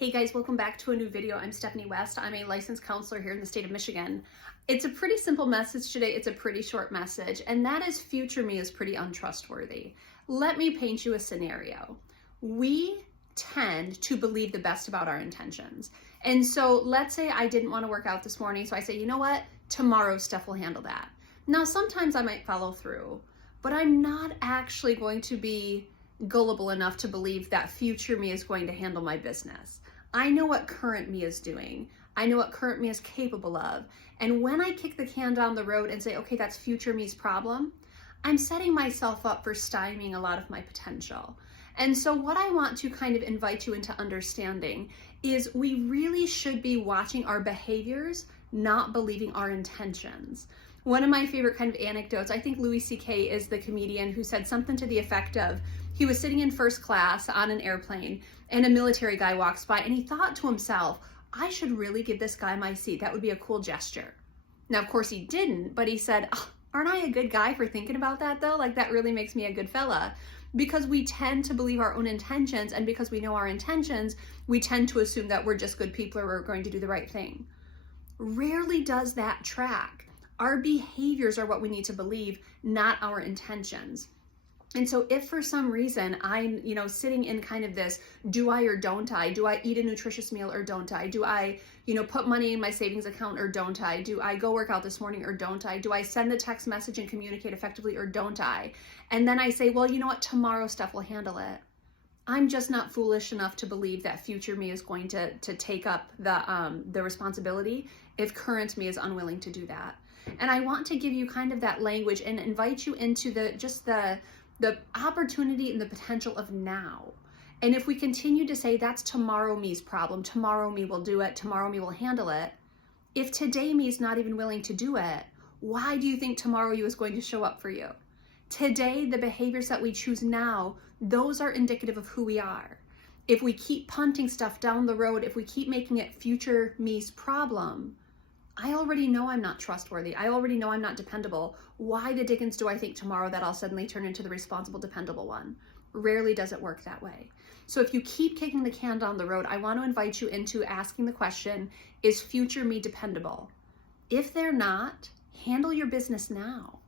Hey guys, welcome back to a new video. I'm Stephanie West. I'm a licensed counselor here in the state of Michigan. It's a pretty simple message today. It's a pretty short message, and that is future me is pretty untrustworthy. Let me paint you a scenario. We tend to believe the best about our intentions. And so let's say I didn't want to work out this morning, so I say, you know what? Tomorrow Steph will handle that. Now, sometimes I might follow through, but I'm not actually going to be gullible enough to believe that future me is going to handle my business. I know what current me is doing. I know what current me is capable of. And when I kick the can down the road and say, okay, that's future me's problem, I'm setting myself up for stymieing a lot of my potential. And so what I want to kind of invite you into understanding is we really should be watching our behaviors, not believing our intentions. One of my favorite kind of anecdotes, I think Louis C.K. is the comedian who said something to the effect of, he was sitting in first class on an airplane and a military guy walks by and he thought to himself, I should really give this guy my seat. That would be a cool gesture. Now, of course he didn't, but he said, oh, aren't I a good guy for thinking about that though? Like that really makes me a good fella. Because we tend to believe our own intentions, and because we know our intentions, we tend to assume that we're just good people or we're going to do the right thing. Rarely does that track. Our behaviors are what we need to believe, not our intentions. And so if for some reason I'm, sitting in kind of this, do I or don't I? Do I eat a nutritious meal or don't I? Do I, put money in my savings account or don't I? Do I go work out this morning or don't I? Do I send the text message and communicate effectively or don't I? And then I say, well, you know what? Tomorrow Steph will handle it. I'm just not foolish enough to believe that future me is going to take up the responsibility if current me is unwilling to do that. And I want to give you kind of that language and invite you into the opportunity and the potential of now. And if we continue to say that's tomorrow me's problem, tomorrow me will do it, tomorrow me will handle it, if today me is not even willing to do it, why do you think tomorrow you is going to show up for you? Today, the behaviors that we choose now, those are indicative of who we are. If we keep punting stuff down the road, if we keep making it future me's problem, I already know I'm not trustworthy. I already know I'm not dependable. Why the dickens do I think tomorrow that I'll suddenly turn into the responsible, dependable one? Rarely does it work that way. So if you keep kicking the can down the road, I want to invite you into asking the question, is future me dependable? If they're not, handle your business now.